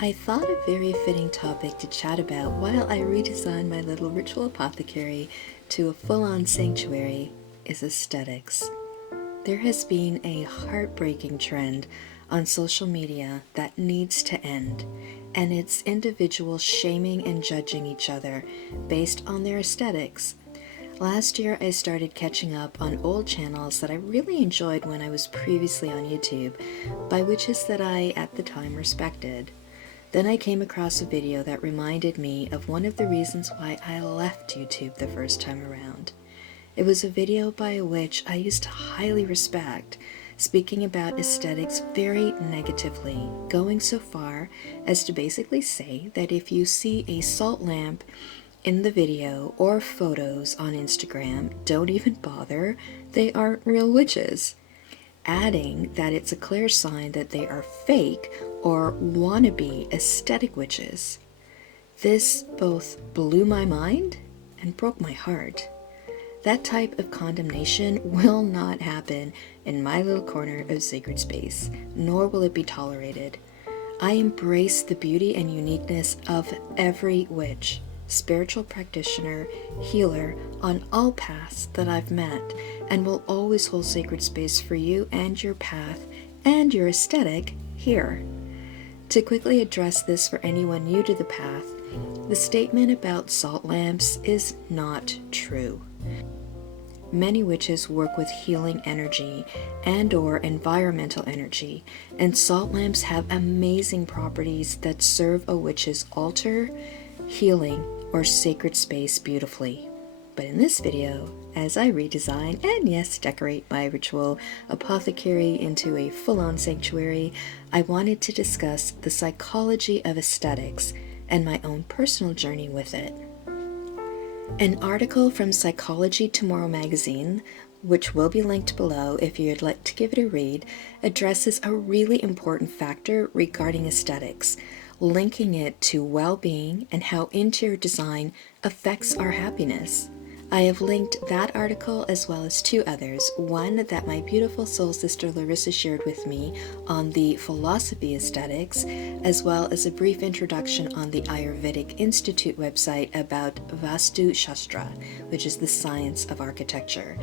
I thought a very fitting topic to chat about while I redesign my little ritual apothecary to a full-on sanctuary is aesthetics. There has been a heartbreaking trend on social media that needs to end, and it's individuals shaming and judging each other based on their aesthetics. Last year, I started catching up on old channels that I really enjoyed when I was previously on YouTube by witches that I, at the time, respected. Then I came across a video that reminded me of one of the reasons why I left YouTube the first time around. It was a video by a witch I used to highly respect, speaking about aesthetics very negatively, going so far as to basically say that if you see a salt lamp in the video or photos on Instagram, don't even bother, they aren't real witches, adding that it's a clear sign that they are fake or wannabe aesthetic witches. This both blew my mind and broke my heart. That type of condemnation will not happen in my little corner of sacred space, nor will it be tolerated. I embrace the beauty and uniqueness of every witch, spiritual practitioner, healer on all paths that I've met, and will always hold sacred space for you and your path and your aesthetic here. To quickly address this for anyone new to the path, the statement about salt lamps is not true. Many witches work with healing energy and/or environmental energy, and salt lamps have amazing properties that serve a witch's altar, healing, or sacred space beautifully. But in this video, as I redesign and yes, decorate my ritual apothecary into a full-on sanctuary, I wanted to discuss the psychology of aesthetics and my own personal journey with it. An article from Psychology Tomorrow magazine, which will be linked below if you'd like to give it a read, addresses a really important factor regarding aesthetics, linking it to well-being and how interior design affects our happiness. I have linked that article as well as two others, one that my beautiful soul sister Larissa shared with me on the philosophy aesthetics, as well as a brief introduction on the Ayurvedic Institute website about Vastu Shastra, which is the science of architecture,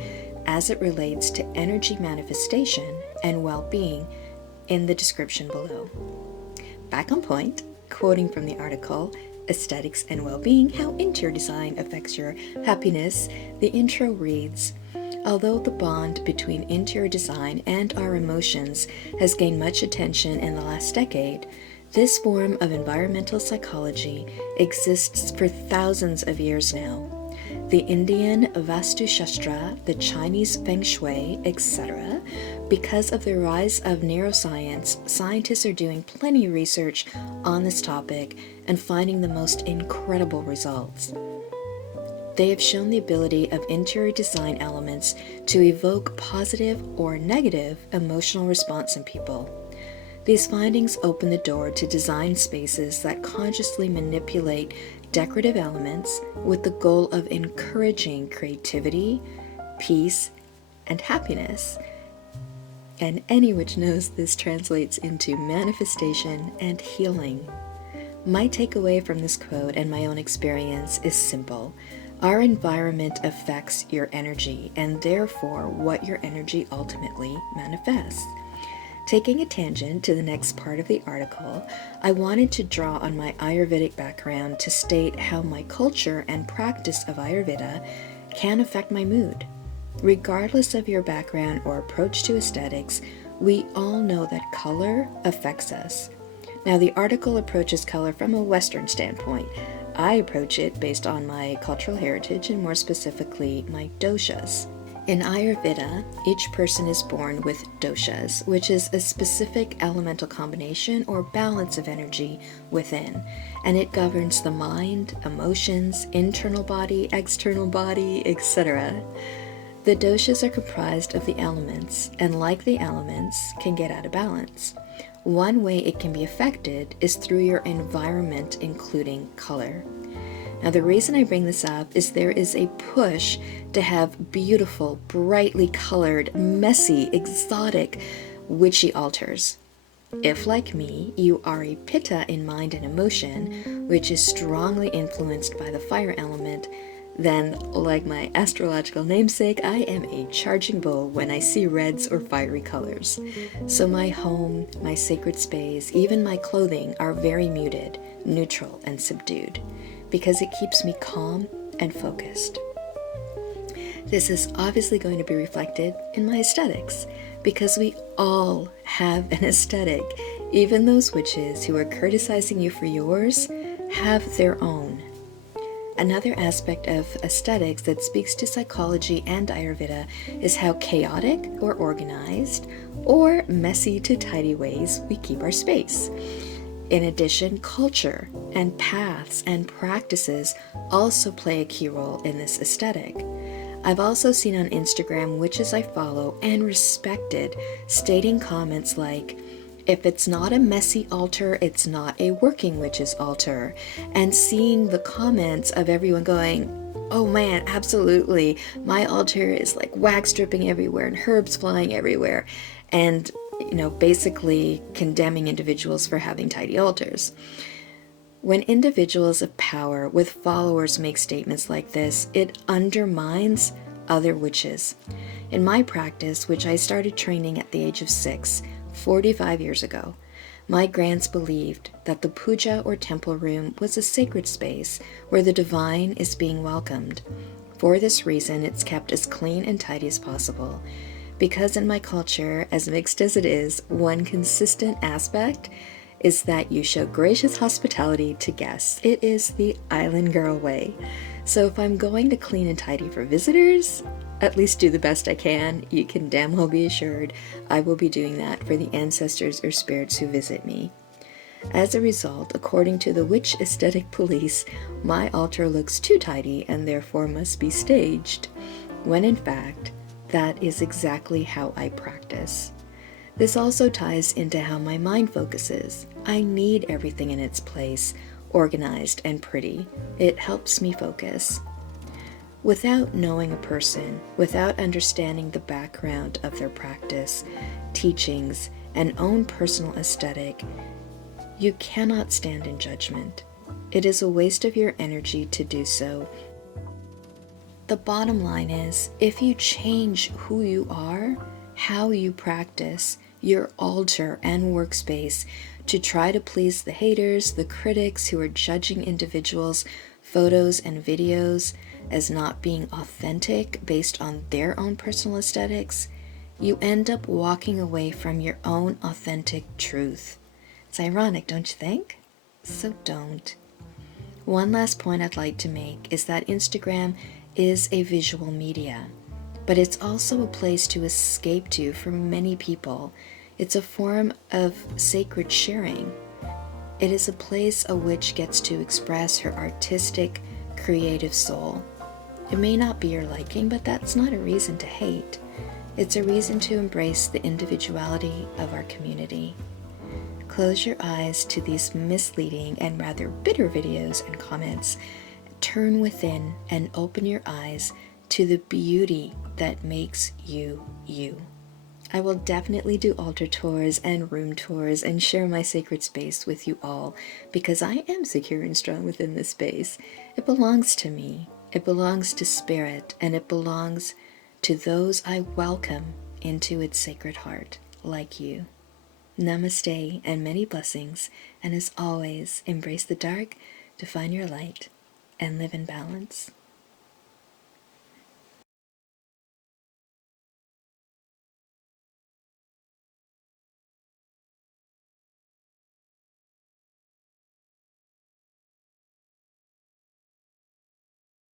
as it relates to energy manifestation and well-being in the description below. Back on point, quoting from the article, Aesthetics and Well-Being, How Interior Design Affects Your Happiness, the intro reads, although the bond between interior design and our emotions has gained much attention in the last decade, this form of environmental psychology exists for thousands of years now. The Indian Vastu Shastra, the Chinese Feng Shui, etc. Because of the rise of neuroscience, scientists are doing plenty of research on this topic and finding the most incredible results. They have shown the ability of interior design elements to evoke positive or negative emotional response in people. These findings open the door to design spaces that consciously manipulate decorative elements with the goal of encouraging creativity, peace, and happiness. And any witch knows this translates into manifestation and healing. My takeaway from this quote and my own experience is simple. Our environment affects your energy, and therefore what your energy ultimately manifests. Taking a tangent to the next part of the article, I wanted to draw on my Ayurvedic background to state how my culture and practice of Ayurveda can affect my mood. Regardless of your background or approach to aesthetics, we all know that color affects us. Now, the article approaches color from a Western standpoint. I approach it based on my cultural heritage and more specifically my doshas. In Ayurveda, each person is born with doshas, which is a specific elemental combination or balance of energy within, and it governs the mind, emotions, internal body, external body, etc. The doshas are comprised of the elements, and like the elements, can get out of balance. One way it can be affected is through your environment, including color. Now, the reason I bring this up is there is a push to have beautiful, brightly colored, messy, exotic, witchy altars. If, like me, you are a pitta in mind and emotion, which is strongly influenced by the fire element, then, like my astrological namesake, I am a charging bull when I see reds or fiery colors. So my home, my sacred space, even my clothing are very muted, neutral, and subdued, because it keeps me calm and focused. This is obviously going to be reflected in my aesthetics, because we all have an aesthetic. Even those witches who are criticizing you for yours have their own. Another aspect of aesthetics that speaks to psychology and Ayurveda is how chaotic or organized, or messy to tidy ways we keep our space. In addition, culture and paths and practices also play a key role in this aesthetic. I've also seen on Instagram witches I follow and respected stating comments like, "If it's not a messy altar, it's not a working witch's altar." And seeing the comments of everyone going, "Oh man, absolutely. My altar is like wax dripping everywhere and herbs flying everywhere." And, basically condemning individuals for having tidy altars. When individuals of power with followers make statements like this, it undermines other witches. In my practice, which I started training at the age of 6, 45 years ago, my grands believed that the puja or temple room was a sacred space where the divine is being welcomed. For this reason, it's kept as clean and tidy as possible. Because in my culture, as mixed as it is, one consistent aspect is that you show gracious hospitality to guests. It is the island girl way. So if I'm going to clean and tidy for visitors, at least do the best I can. You can damn well be assured I will be doing that for the ancestors or spirits who visit me. As a result, according to the Witch Aesthetic Police, my altar looks too tidy and therefore must be staged, when in fact, that is exactly how I practice. This also ties into how my mind focuses. I need everything in its place, organized and pretty. It helps me focus. Without knowing a person, without understanding the background of their practice, teachings, and own personal aesthetic, you cannot stand in judgment. It is a waste of your energy to do so. The bottom line is, if you change who you are, how you practice, your altar and workspace to try to please the haters, the critics who are judging individuals' photos and videos as not being authentic based on their own personal aesthetics, you end up walking away from your own authentic truth. It's ironic, don't you think? So don't. One last point I'd like to make is that Instagram is a visual media, but it's also a place to escape to for many people. It's a form of sacred sharing. It is a place a witch gets to express her artistic, creative soul. It may not be your liking, but that's not a reason to hate. It's a reason to embrace the individuality of our community. Close your eyes to these misleading and rather bitter videos and comments. Turn within and open your eyes to the beauty that makes you, you. I will definitely do altar tours and room tours and share my sacred space with you all, because I am secure and strong within this space. It belongs to me. It belongs to spirit, and it belongs to those I welcome into its sacred heart, like you. Namaste and many blessings, and as always, embrace the dark, define your light, and live in balance.